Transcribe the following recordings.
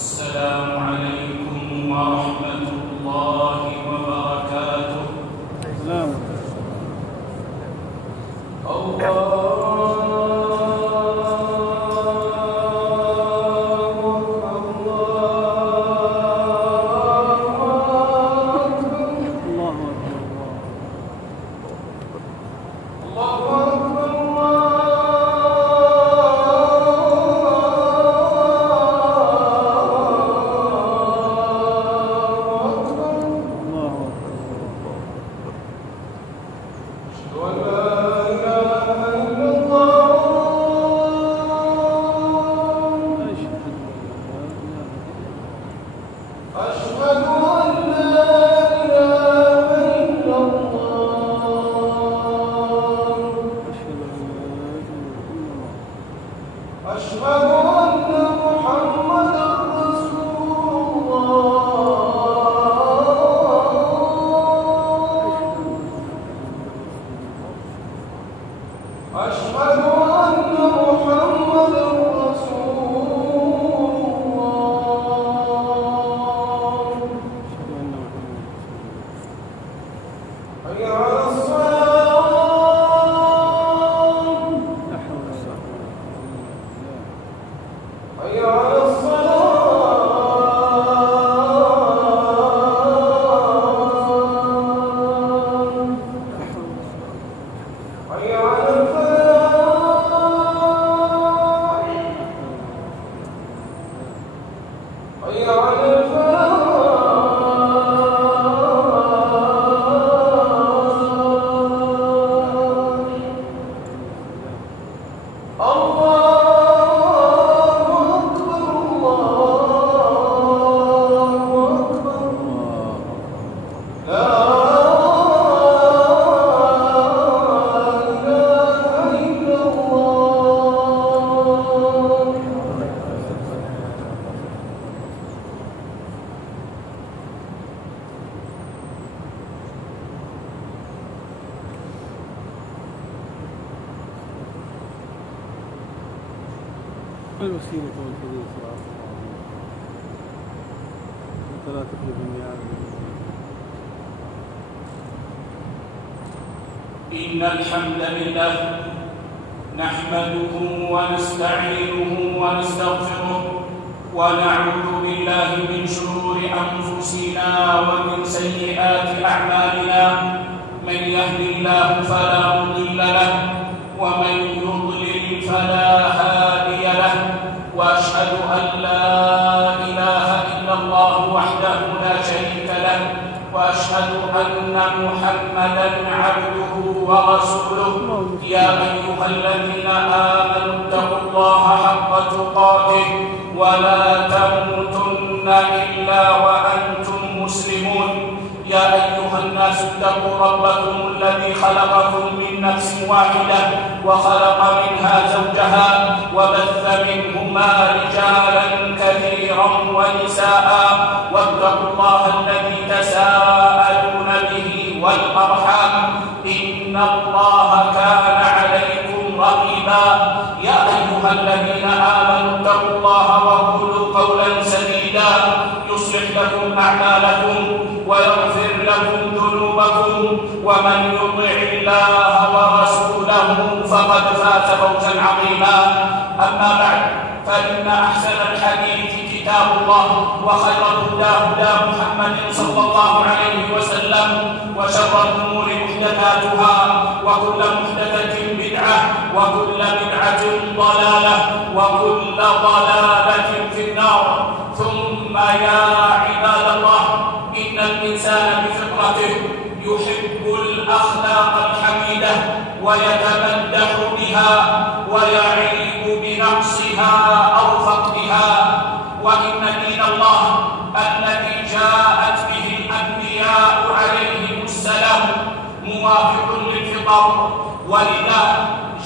السلام عليكم ورحمة الله وبركاته. السلام. الوسيلة والفضيلة صراط الله أنت لا تخلف الميعاد. إن الحمد لله نحمده ونستعينه ونستغفره ونعوذ بالله من شرور أنفسنا ومن سيئات أعمالنا. من يهد الله فلا مضل له ومن يضلل فلا هادي له، وأشهد أن لا إله إلا الله وحده لا شريك له، وأشهد أن محمدًا عبده ورسوله. يا أيها الذين آمنوا اتقوا الله حق تقاته ولا تموتن إلا وأنتم مسلمون. يا أيها الناس اتقوا ربكم الذي خلقكم من نفس واحدة وخلق منها زوجها وبث منهما رجالا كثيرا ونساء، واتقوا الله الذي تساءلون به والأرحام إن الله كان عليكم رقيبا. يا أيها الذين آمنوا اتقوا الله وقولوا قولا سديدا يصلح لكم أعمالكم ويغفر لكم ذنوبكم، ومن يطع الله ورسوله فقد فاز فوزا عظيما. أما بعد، فإن أحسن الحديث كتاب الله، وخير الهدى هدى محمد صلى الله عليه وسلم، وشر الأمور محدثاتها، وكل محدثة بدعة، وكل بدعة ضلالة، وكل ضلالة في النار. ثم يا عباد الله، إن الإنسان بفطرته يحب الأخلاق الحميدة ويتمدح بها ويعيب بنقصها أو فقدها، وإن دين الله الذي جاءت به الأنبياء عليهم السلام موافق للفطر، ولذا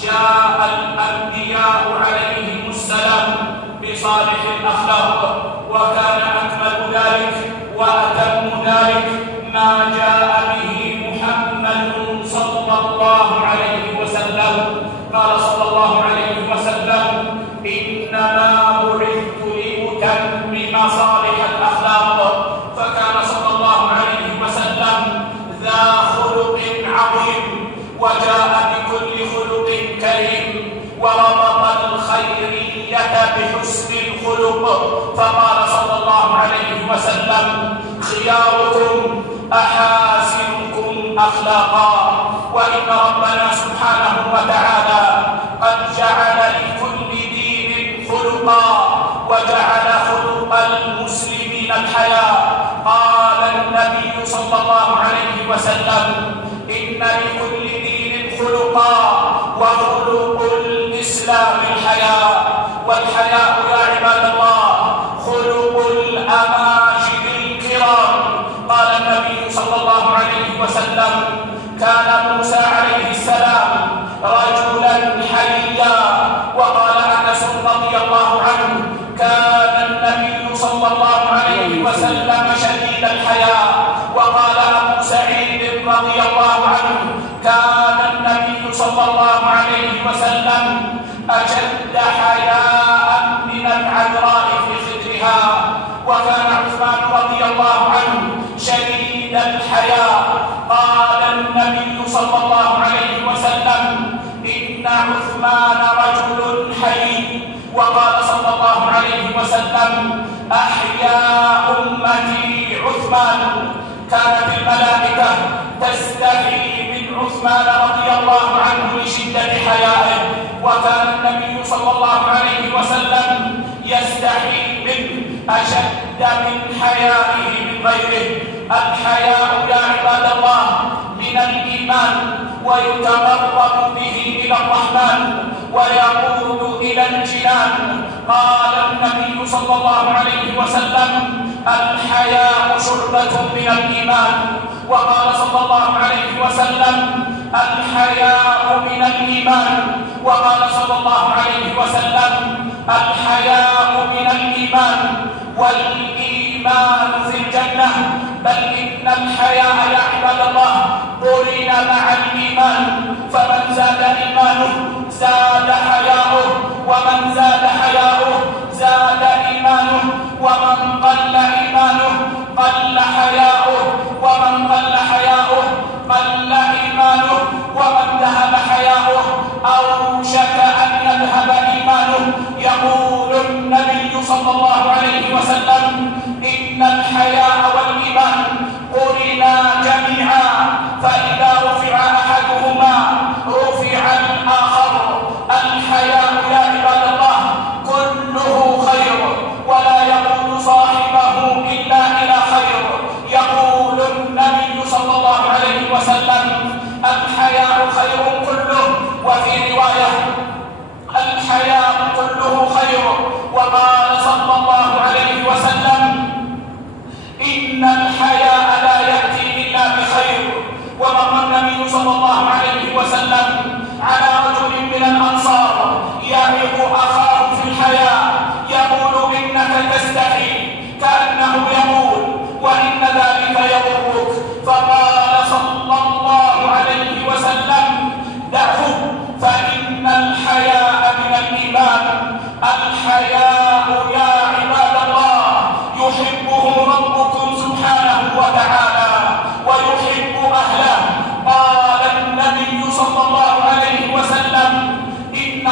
جاء الأنبياء عليهم السلام بصالح الأخلاق، وكان أكمل ذلك وأتم ذلك ما جاء به محمد صلى الله عليه وسلم. قال صلى الله عليه وسلم: إنما بعثت لأتمم بحسن الخلق، فقال صلى الله عليه وسلم: خياركم أحاسنكم أخلاقا. وإن ربنا سبحانه وتعالى قد جعل لكل دين خلقا، وجعل خلق المسلمين الحياء. قال النبي صلى الله عليه وسلم: إن لكل دين خلقا، وخلق الإسلام الحياء. والحياء يا عباد الله خلق الأماجد الكرام. قال النبي صلى الله عليه وسلم: كان موسى عليه السلام رجلا حيا. وقال أنس رضي الله عنه: كان النبي صلى الله عليه وسلم شديد الحياء. وقال أبو سعيد رضي الله عنه: كان النبي صلى الله عليه وسلم أشد حياء من العذراء في خدرها. وكان عثمان رضي الله عنه شديد الحياء. قال النبي صلى الله عليه وسلم: إن عثمان رجل حي. وقال صلى الله عليه وسلم: أحيا أمتي عثمان. كانت الملائكة تستحي من عثمان رضي الله عنه لشدة حيائه، وكان النبي صلى الله عليه وسلم يستحي منه أشد من حيائه من غيره. الحياء يا عباد الله من الإيمان، ويتقرب به إلى الرحمن ويقود إلى الجنان. قال النبي صلى الله عليه وسلم: الحياء شعبة من الإيمان. وقال صلى الله عليه وسلم: الحياء من الإيمان. وقال صلى الله عليه وسلم: الحياء من الإيمان، والإيمان في الجنة. بل إن الحياء يا عباد الله قرن مع الإيمان، فمن زاد إيمانه زاد حياؤه، ومن زاد حياؤه زاد إيمانه، ومن قل إيمانه قل حياؤه، ومن قل حياؤه قل إيمانه، ومن ذهب حياؤه أوشك أن يذهب إيمانه. يقول النبي صلى الله عليه وسلم: إن الحياء والإيمان قرنا جميعا، فإذا رفع أحدهما رفع الآخر. الحياء يا عباد الله كله خير، ولا يقود صاحبه إلا إلى خير. يقول النبي صلى الله عليه وسلم: الحياء خير كله. وفي رواية: الحياء كله خير. وقال صلى الله عليه وسلم: إن الحياء لا يأتي إلا بخير. ومر النبي صلى الله عليه وسلم على رجل من الأنصار يعظ أخاه في الحياء، يقول: إنك تستحي، كأنه يقول: وإن ذلك يضرك. فقال صلى الله عليه وسلم: دعه، فإن الحياء من الإيمان. الحياء يا عباد الله يحبه ربكم سبحانه وتعالى ويحب أهله. قال النبي صلى الله عليه وسلم: إن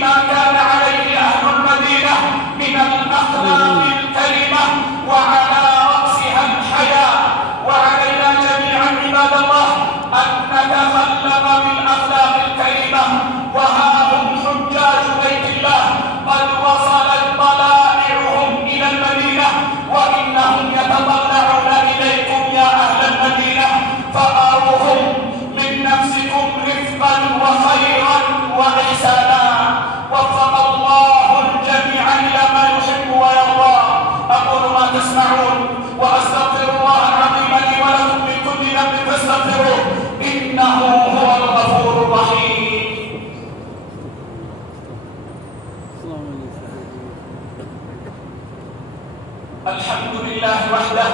بما كان عليه أهل المدينة من الأخلاق الكريمة وعلى رأسها الحياء. وعلينا جميعا عباد الله أن نتخلق بالأخلاق الكريمة. وها هم حجاج بيت الله قد وصلت طلائعهم إلى المدينة وإنهم يتطلعون إليكم يا أهل المدينة، فأروهم من نفسكم رفقا وخيرا وإحسانا. وفق الله الجميع إلى ما يحب ويرضى. أقول ما تسمعون وأستغفر الله العظيم لي ولكم من كل ذنب فاستغفروه إنه هو الغفور الرحيم. الحمد لله وحده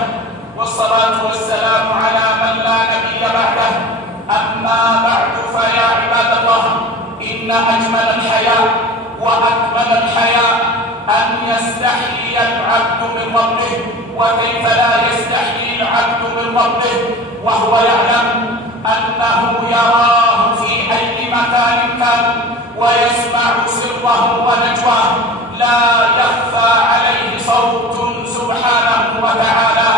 والصلاة والسلام على من لا نبي بعده. أما بعد فيا عباد الله، إن أجمل الحياء وأكمل الحياء أن يستحيي العبد من ربه. وكيف لا يستحيي العبد من ربه وهو يعلم أنه يراه في أي مكان كان ويسمع سره ونجواه، لا يخفى عليه صوت سبحانه وتعالى.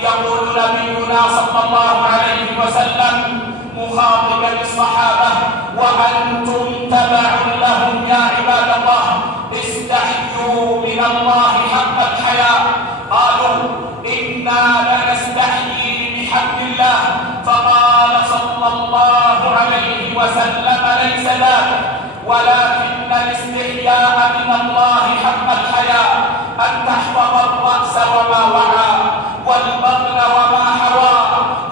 يقول نبينا صلى الله عليه وسلم مخاطبا الصحابة وأنتم تبع لهم يا عباد الله: استحيوا من الله حق الحياء. قالوا إنا لنستحيي بحمد الله. فقال صلى الله عليه وسلم: ليس ذلك، ولكن الاستحياء من الله حق الحياء أن تحفظ الرأس وما وعى والبطن وما حوى،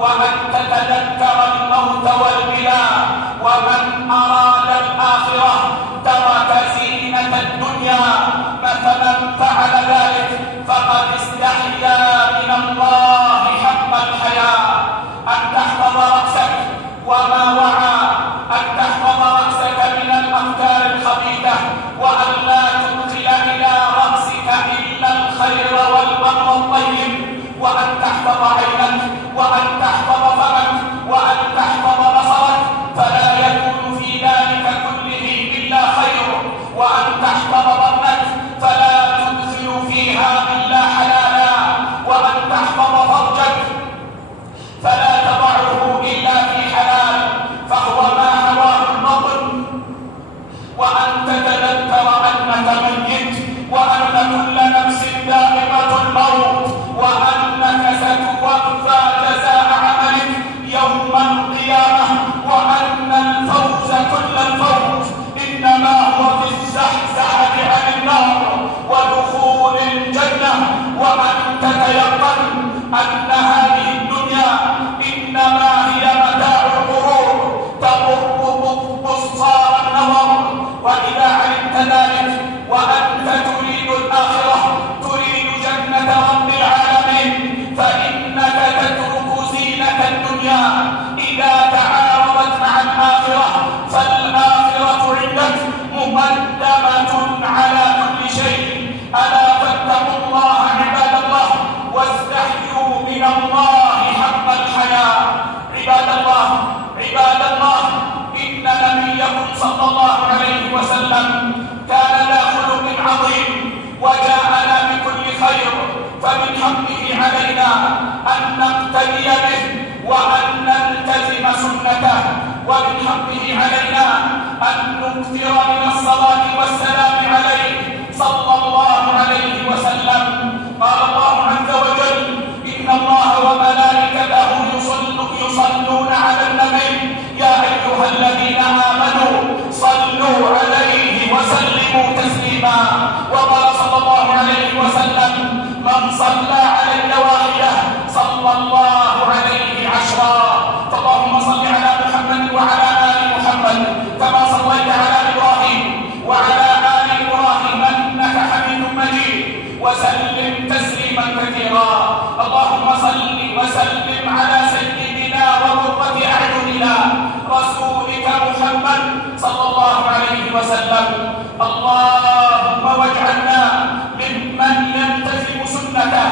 وأن تتذكر الموت والبلاء. ومن أراد الآخرة ترك زينة الدنيا، فمن فعل ذلك فقد استحيا من الله حق الحياء. أن تحفظ رأسك وما وعى، أن تحفظ رأسك من الأفكار الخبيثة، وأن لا تدخل إلى رأسك إلا الخير والأمر الطيب، وأن تحفظ عينك، وأن تحفظ فمك، وأن تحفظ بصرك، فلا يكون في ذلك كله إلا خير، وأن تحفظ بطنك فلا تدخل فيها إلا حلالا، وأن تحفظ فرجك فلا تضعه إلا في حلال فهو ما هواه البطن. وأن تتذكر أنك ميت، وأن كل نفس دائمة الموت، وأنك ستوفى جزاء عملك يوم القيامة، وأن الفوز كل الفوز إنما هو في الزحزحة عن النار ودخول الجنة. وأن تتيقن أن هذه الدنيا إنما هي متاع الغرور تمر بصار النظر. وإذا علمت ذلك وأنت تريد الآخرة، تريد جنة رب العالمين، فإنك تترك زينة الدنيا إذا تعارضت مع الآخرة، فالآخرة عندك مقدمة على كل شيء. ألا فاتقوا الله عباد الله واستحيوا من الله حق الحياء. عباد الله، إن نبيكم صلى الله عليه وسلم كان ذا خلق عظيم وجاءنا بكل خير، فمن حقه علينا أن نقتدي به وأن نلتزم سنته، ومن حقه علينا أن نكثر من الصلاة والسلام عليه صلى الله عليه وسلم. قال الله عز وجل: إن الله وملائكته يصلون على النبي يا أيها الذين آمنوا صلوا عليه وسلموا تسليما. وقال صلى الله عليه وسلم: من صلى علي واحدة صلى الله عليه 10. فاللهم صل على محمد وعلى آل محمد كما صليت على إبراهيم وعلى آل إبراهيم إنك حميد مجيد، وسلم تسليما كثيرا. اللهم صل وسلم على سيدنا وقرة أعيننا رسولك محمد صلى الله عليه وسلم. اللهم واجعلنا ممن يلتزم سنته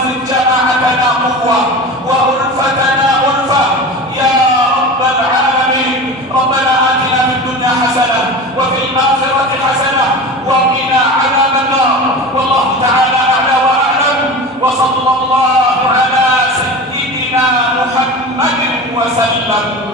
وزد جماعتنا قوة وألفتنا ألفة يا رب العالمين. ربنا آتنا في الدنيا حسنة وفي الآخرة حسنة وقنا عذاب النار. والله تعالى أعلى وأعلم، وصلى الله على سيدنا محمد وسلم.